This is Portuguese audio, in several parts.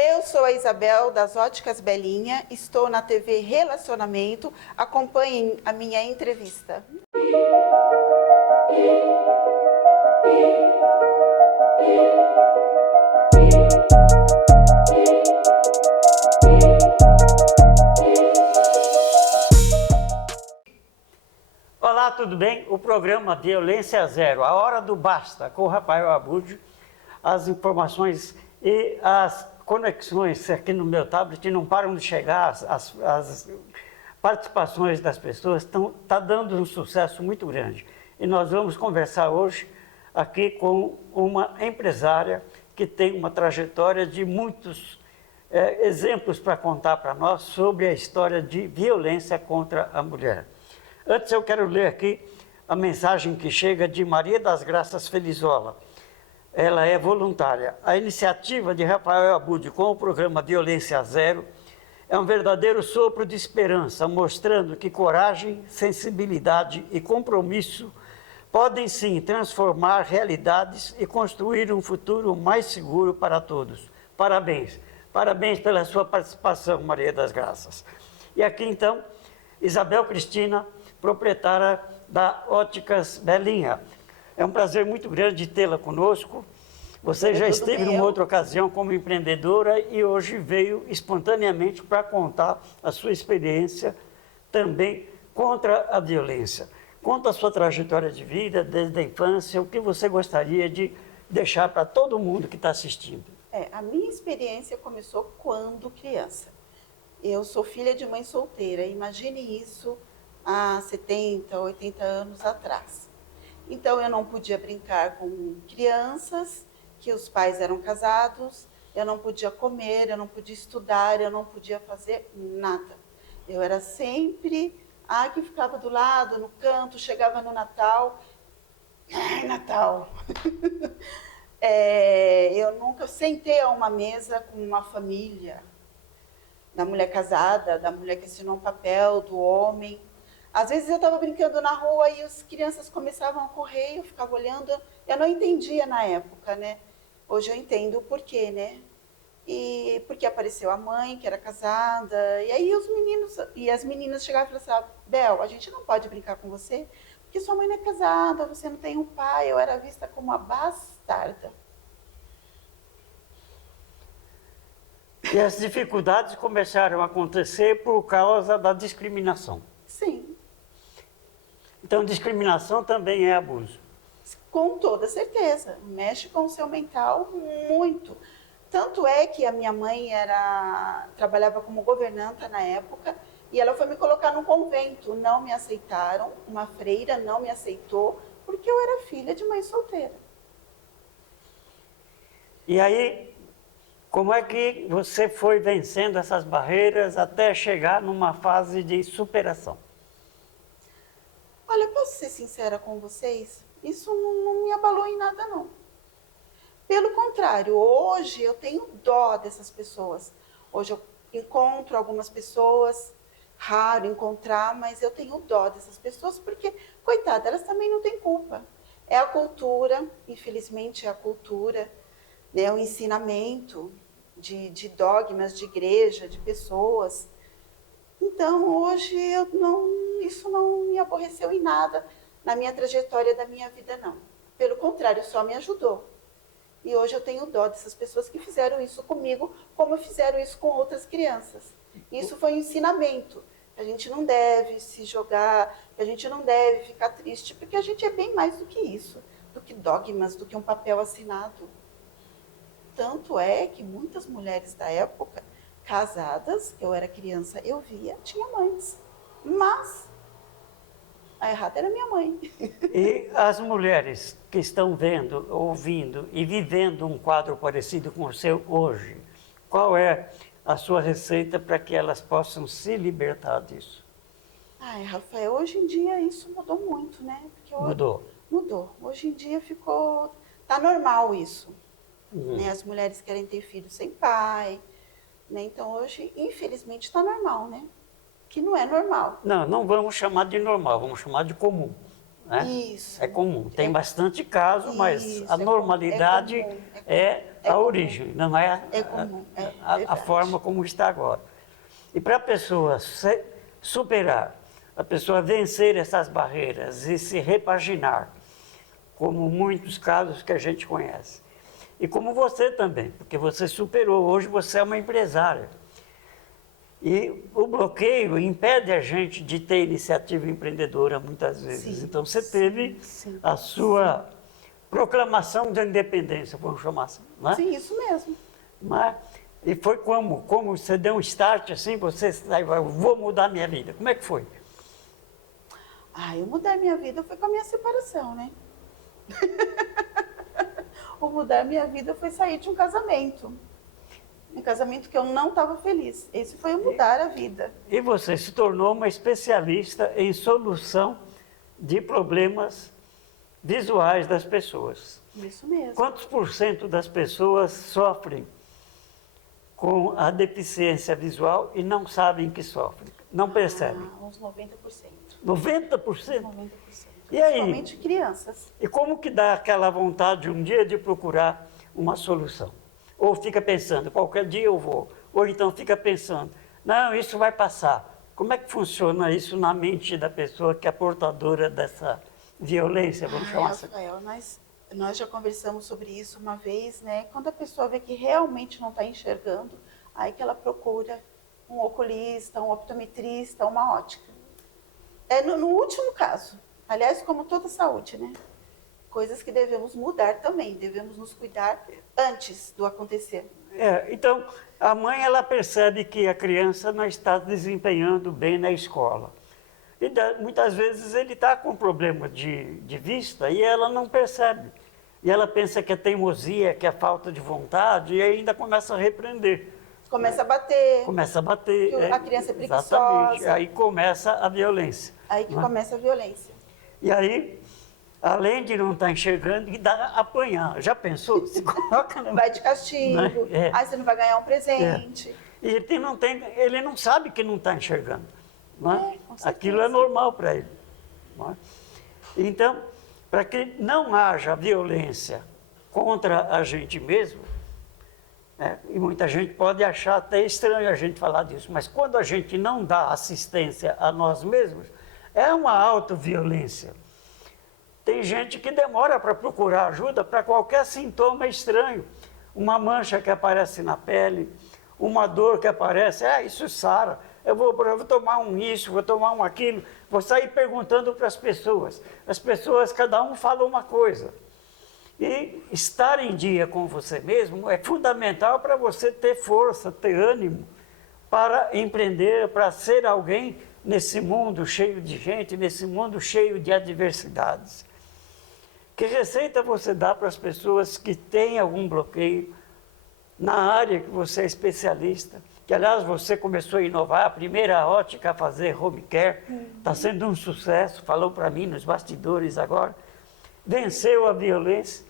Eu sou a Isabel, das Óticas Belinha, estou na TV Relacionamento, acompanhem a minha entrevista. Olá, tudo bem? O programa Violência Zero, a hora do basta, com o Rafael Abud. As informações e as conexões aqui no meu tablet não param de chegar, as participações das pessoas está dando um sucesso muito grande. E nós vamos conversar hoje aqui com uma empresária que tem uma trajetória de muitos exemplos para contar para nós sobre a história de violência contra a mulher. Antes eu quero ler aqui a mensagem que chega de Maria das Graças Felizola. Ela é voluntária. A iniciativa de Rafael Abud com o programa Violência Zero é um verdadeiro sopro de esperança, mostrando que coragem, sensibilidade e compromisso podem sim transformar realidades e construir um futuro mais seguro para todos. Parabéns. Parabéns pela sua participação, Maria das Graças. E aqui então, Isabel Cristina, proprietária da Óticas Belinha. É um prazer muito grande tê-la conosco. Você já esteve numa outra ocasião como empreendedora e hoje veio espontaneamente para contar a sua experiência também contra a violência. Conta a sua trajetória de vida desde a infância, o que você gostaria de deixar para todo mundo que está assistindo. A minha experiência começou quando criança. Eu sou filha de mãe solteira, imagine isso há 70, 80 anos atrás. Então, eu não podia brincar com crianças, que os pais eram casados, eu não podia comer, eu não podia estudar, eu não podia fazer nada. Eu era sempre a que ficava do lado, no canto, chegava no Natal. Ai, Natal! Eu nunca sentei a uma mesa com uma família, da mulher casada, da mulher que assinou um papel, do homem. Às vezes eu estava brincando na rua e as crianças começavam a correr e eu ficava olhando. Eu não entendia na época, né? Hoje eu entendo o porquê, né? E porque apareceu a mãe, que era casada. E aí os meninos e as meninas chegavam e falavam assim, Bel, a gente não pode brincar com você, porque sua mãe não é casada, você não tem um pai. Eu era vista como uma bastarda. E as dificuldades começaram a acontecer por causa da discriminação. Sim. Então, discriminação também é abuso. Com toda certeza. Mexe com o seu mental muito. Tanto é que a minha mãe trabalhava como governanta na época e ela foi me colocar num convento. Não me aceitaram, uma freira não me aceitou, porque eu era filha de mãe solteira. E aí, como é que você foi vencendo essas barreiras até chegar numa fase de superação? Olha, posso ser sincera com vocês? Isso não me abalou em nada, não. Pelo contrário, hoje eu tenho dó dessas pessoas. Hoje eu encontro algumas pessoas, raro encontrar, mas eu tenho dó dessas pessoas porque, coitada, elas também não têm culpa. É a cultura, infelizmente é a cultura, né, o ensinamento de dogmas, de igreja, de pessoas. Então, hoje, isso não me aborreceu em nada na minha trajetória da minha vida, não. Pelo contrário, só me ajudou. E hoje eu tenho dó dessas pessoas que fizeram isso comigo, como fizeram isso com outras crianças. Isso foi um ensinamento. A gente não deve se jogar, a gente não deve ficar triste, porque a gente é bem mais do que isso, do que dogmas, do que um papel assinado. Tanto é que muitas mulheres da época, casadas, eu era criança, eu via, tinha mães. Mas a errada era minha mãe. E as mulheres que estão vendo, ouvindo e vivendo um quadro parecido com o seu hoje, qual é a sua receita para que elas possam se libertar disso? Ai, Rafael, hoje em dia isso mudou muito, né? Mudou? Mudou. Hoje em dia tá normal isso. Né? As mulheres querem ter filhos sem pai, né? Então hoje, infelizmente, está normal, né? Que não é normal. Não vamos chamar de normal, vamos chamar de comum. Né? Isso. É comum. Tem bastante caso, mas Isso, a normalidade é É a comum. origem, não é, É comum, é a verdade. forma como está agora. E para a pessoa superar, a pessoa vencer essas barreiras e se repaginar, como muitos casos que a gente conhece. E como você também, porque você superou, hoje você é uma empresária. E o bloqueio impede a gente de ter iniciativa empreendedora muitas vezes. Sim, Então você teve sim, a sua proclamação de independência, vamos chamar assim, não é? sim, isso mesmo. Mas, e foi como você deu um start assim, você saiu, eu vou mudar minha vida. Como é que foi? Eu mudar minha vida foi com a minha separação, né? O mudar minha vida foi sair de um casamento. Um casamento que eu não estava feliz. Esse foi o mudar a vida. E você se tornou uma especialista em solução de problemas visuais das pessoas. Isso mesmo. Quantos por cento das pessoas sofrem com a deficiência visual e não sabem que sofrem? Não percebem? Uns 90%. 90%? 90%. E aí? Principalmente crianças. E como que dá aquela vontade um dia de procurar uma solução? Ou fica pensando, qualquer dia eu vou. Ou então fica pensando, não, isso vai passar. Como é que funciona isso na mente da pessoa que é portadora dessa violência, vamos chamar assim? Rafael, nós já conversamos sobre isso uma vez, né? Quando a pessoa vê que realmente não está enxergando, aí que ela procura um oculista, um optometrista, uma ótica. É no último caso. Aliás, como toda saúde, né? Coisas que devemos mudar também, devemos nos cuidar antes do acontecer. Então, a mãe ela percebe que a criança não está desempenhando bem na escola. E muitas vezes ele está com problema de vista e ela não percebe. E ela pensa que é teimosia, que é falta de vontade e ainda começa a repreender. Começa a bater. Começa a bater. A criança é preguiçosa. Exatamente. Aí começa a violência. Aí que começa a violência. E aí, além de não estar enxergando, dá a apanhar. Já pensou? Se coloca no... Vai de castigo, É. aí você não vai ganhar um presente. E ele não sabe que não está enxergando. Não é? Com certeza. Aquilo é normal para ele. Não é? Então, para que não haja violência contra a gente mesmo, e muita gente pode achar até estranho a gente falar disso, mas quando a gente não dá assistência a nós mesmos, é uma autoviolência. Tem gente que demora para procurar ajuda para qualquer sintoma estranho. Uma mancha que aparece na pele, uma dor que aparece, isso sara, eu vou tomar um isso, vou tomar um aquilo, vou sair perguntando para as pessoas. As pessoas, cada um fala uma coisa. E estar em dia com você mesmo é fundamental para você ter força, ter ânimo para empreender, para ser alguém nesse mundo cheio de gente, nesse mundo cheio de adversidades. Que receita você dá para as pessoas que têm algum bloqueio na área que você é especialista? Que, aliás, você começou a inovar, a primeira ótica a fazer home care, está sendo um sucesso, falou para mim nos bastidores agora, venceu a violência.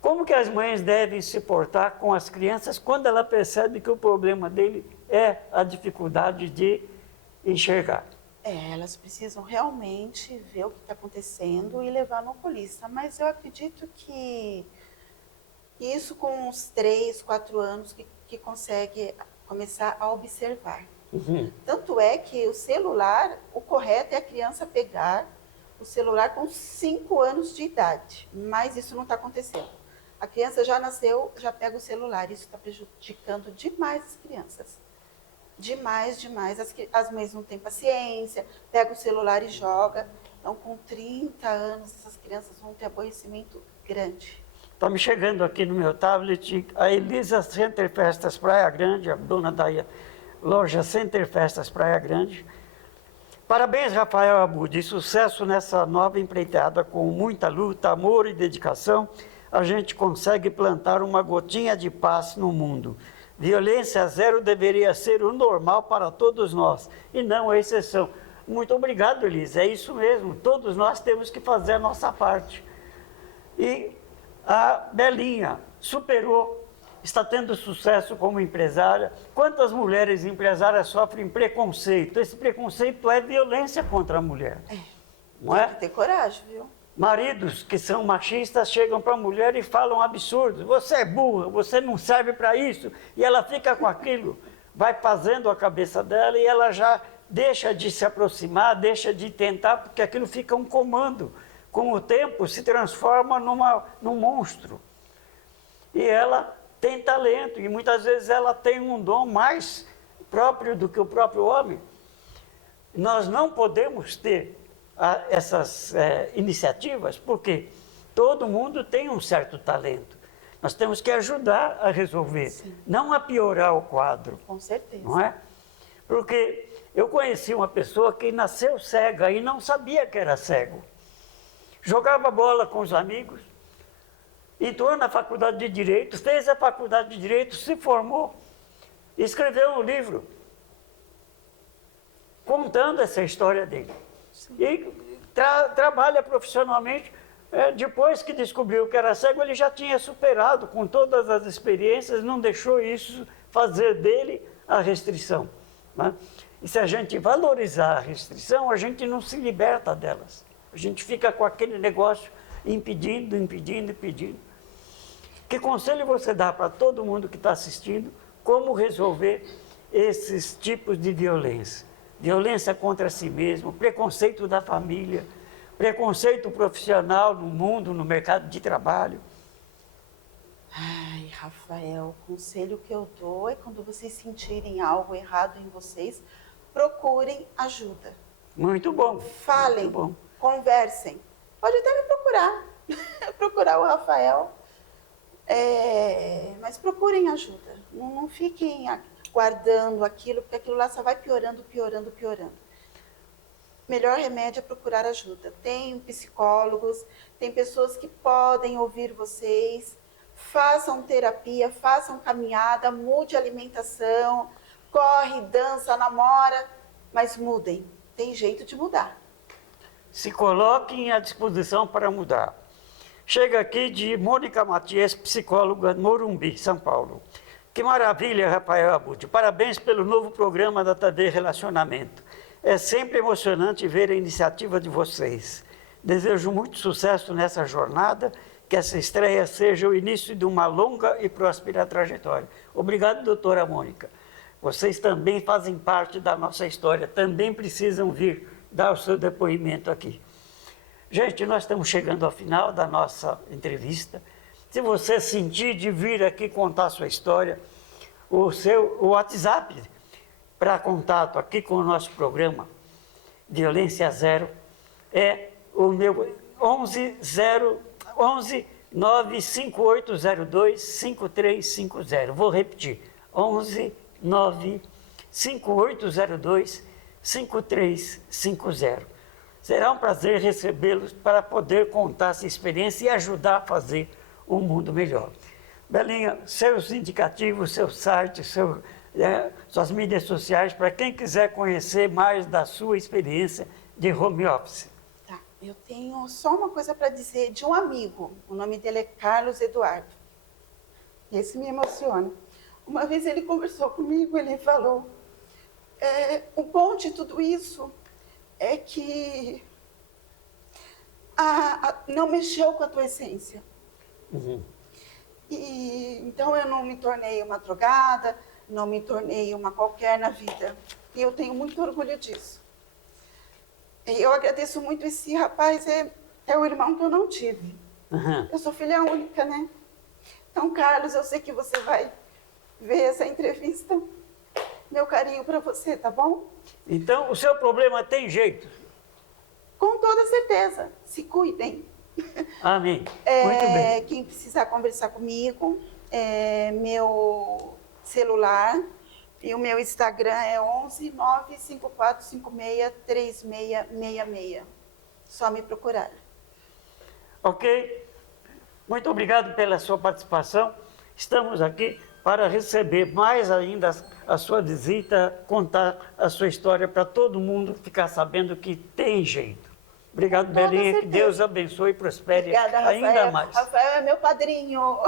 Como que as mães devem se portar com as crianças quando ela percebe que o problema dele é a dificuldade de enxergar? Elas precisam realmente ver o que está acontecendo e levar no oculista. Mas eu acredito que isso com uns 3, 4 anos que consegue começar a observar. Uhum. Tanto é que o celular, o correto é a criança pegar o celular com 5 anos de idade. Mas isso não está acontecendo. A criança já nasceu, já pega o celular. Isso está prejudicando demais as crianças. Demais, demais. As mães não têm paciência, pega o celular e joga. Então, com 30 anos, essas crianças vão ter aborrecimento grande. Está me chegando aqui no meu tablet a Elisa Center Festas Praia Grande, a dona da loja Center Festas Praia Grande. Parabéns, Rafael Abud, sucesso nessa nova empreitada. Com muita luta, amor e dedicação, a gente consegue plantar uma gotinha de paz no mundo. Violência zero deveria ser o normal para todos nós, e não a exceção. Muito obrigado, Elisa, é isso mesmo, todos nós temos que fazer a nossa parte. E a Belinha superou, está tendo sucesso como empresária. Quantas mulheres empresárias sofrem preconceito? Esse preconceito é violência contra a mulher, não é? Tem que ter coragem, viu? Maridos que são machistas chegam para a mulher e falam absurdos. Você é burra, você não serve para isso. E ela fica com aquilo, vai fazendo a cabeça dela e ela já deixa de se aproximar, deixa de tentar, porque aquilo fica um comando. Com o tempo se transforma num monstro. E ela tem talento, e muitas vezes ela tem um dom mais próprio do que o próprio homem. Nós não podemos ter essas iniciativas, porque todo mundo tem um certo talento. Nós temos que ajudar a resolver, sim, não a piorar o quadro. Com certeza. Não é? Porque eu conheci uma pessoa que nasceu cega e não sabia que era cego. Jogava bola com os amigos, entrou na faculdade de Direito, fez a faculdade de Direito, se formou, escreveu um livro contando essa história dele. Sim. E trabalha profissionalmente. Depois que descobriu que era cego, ele já tinha superado com todas as experiências, não deixou isso fazer dele a restrição. Né? E se a gente valorizar a restrição, a gente não se liberta delas. A gente fica com aquele negócio impedindo. Que conselho você dá para todo mundo que está assistindo como resolver esses tipos de violência? Violência contra si mesmo, preconceito da família, preconceito profissional no mundo, no mercado de trabalho. Ai, Rafael, o conselho que eu dou é quando vocês sentirem algo errado em vocês, procurem ajuda. Muito bom. Falem, muito bom. Conversem. Pode até me procurar, procurar o Rafael, mas procurem ajuda. Não fiquem guardando aquilo, porque aquilo lá só vai piorando. Melhor remédio é procurar ajuda. Tem psicólogos, tem pessoas que podem ouvir vocês. Façam terapia, façam caminhada, mude a alimentação, corre, dança, namora, mas mudem. Tem jeito de mudar. Se coloquem à disposição para mudar. Chega aqui de Mônica Matias, psicóloga, Morumbi, São Paulo. Que maravilha, Rafael Abud. Parabéns pelo novo programa da TV Relacionamento. É sempre emocionante ver a iniciativa de vocês. Desejo muito sucesso nessa jornada, que essa estreia seja o início de uma longa e próspera trajetória. Obrigado, doutora Mônica. Vocês também fazem parte da nossa história, também precisam vir dar o seu depoimento aqui. Gente, nós estamos chegando ao final da nossa entrevista. Se você sentir de vir aqui contar a sua história, o WhatsApp para contato aqui com o nosso programa Violência Zero é o meu 11 95802 5350. Vou repetir, 11 95802 5350. Será um prazer recebê-los para poder contar essa experiência e ajudar a fazer um mundo melhor. Belinha, seus indicativos, seu site, suas mídias sociais, para quem quiser conhecer mais da sua experiência de home office. Tá, eu tenho só uma coisa para dizer de um amigo. O nome dele é Carlos Eduardo. Esse me emociona. Uma vez ele conversou comigo, ele falou, o bom de tudo isso é que não mexeu com a tua essência. Uhum. E então eu não me tornei uma drogada, não me tornei uma qualquer na vida. E eu tenho muito orgulho disso. E eu agradeço muito esse rapaz, é o irmão que eu não tive. Uhum. Eu sou filha única, né? Então, Carlos, eu sei que você vai ver essa entrevista. Meu carinho para você, tá bom? Então, o seu problema tem jeito? Com toda certeza. Se cuidem. Amém. Muito bem. Quem precisar conversar comigo, meu celular e o meu Instagram é 11 95456 3666. Só me procurar. Ok? Muito obrigado pela sua participação. Estamos aqui para receber mais ainda a sua visita, contar a sua história para todo mundo ficar sabendo que tem jeito. Obrigado, Belinha. Que Deus abençoe e prospere. Obrigada, Rafael. Ainda mais. Rafael é meu padrinho.